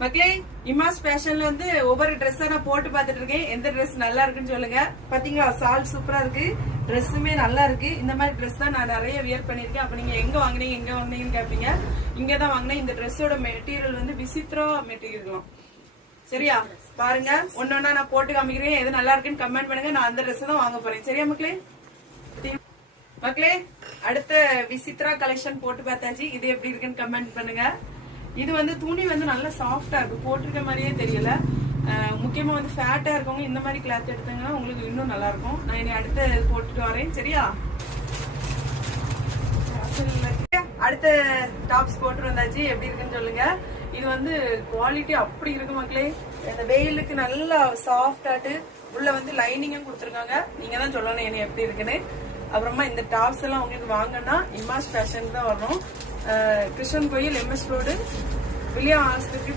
மக்களே, இமாஸ் ஃபேஷன்ல வந்து ஒவ்வொரு ட்ரெஸ்ஸா நான் போட்டு பாத்துட்டு இருக்கேன். எந்த ட்ரெஸ் நல்லா இருக்குன்னு சொல்லுங்க. பாத்தீங்களா, சால் சூப்பரா இருக்கு, ட்ரெஸ்ஸுமே நல்லா இருக்கு. இந்த மாதிரி ட்ரெஸ் தான் நான் நிறைய வியர் பண்ணிருக்கேன். அப்ப நீங்க எங்க வாங்குனீங்கன்னு கேப்பீங்க. இங்கதான் வாங்கினேன். இந்த ட்ரெஸ்ஸோட மெட்டீரியல் வந்து விசித்ரா மெட்டீரியல். சரியா, பாருங்க, ஒன்னொன்னா நான் போட்டு காமிக்கிறேன். எது நல்லா இருக்குன்னு கமெண்ட் பண்ணுங்க. நான் அந்த ட்ரெஸ் தான் வாங்க போறேன். சரியா மக்களே? மக்களே, அடுத்த விசித்ரா கலெக்ஷன் போட்டு பார்த்தாச்சு. இது எப்படி இருக்குன்னு கமெண்ட் பண்ணுங்க. இது வந்து துணி வந்து நல்லா சாஃப்டா இருக்கு, போட்டிருக்க மாதிரியே தெரியல. முக்கியமா வந்து ஃபேட்டா இருக்கவங்க இந்த மாதிரி கிளாத் எடுத்தாங்கன்னா உங்களுக்கு இன்னும் நல்லா இருக்கும். நான் இனி அடுத்து போட்டுட்டு வரேன். சரியா, அடுத்த டாப்ஸ் போட்டு வந்தாச்சு. எப்படி இருக்குன்னு சொல்லுங்க. இது வந்து குவாலிட்டி அப்படி இருக்கு மக்களே. இந்த வெயிலுக்கு நல்லா சாஃப்டாட்டு உள்ள வந்து லைனிங்கும் கொடுத்துருக்காங்க. நீங்க தான் சொல்லணும் என்ன எப்படி இருக்குன்னு. அப்புறமா இந்த டாப்ஸ் எல்லாம் உங்களுக்கு வாங்கினா இமாஸ் ஃபேஷன் தான் வரணும். கிருஷ்ணன் கோயில், MS ரோடு, வில்லியம் ஆஸ்பத்திரி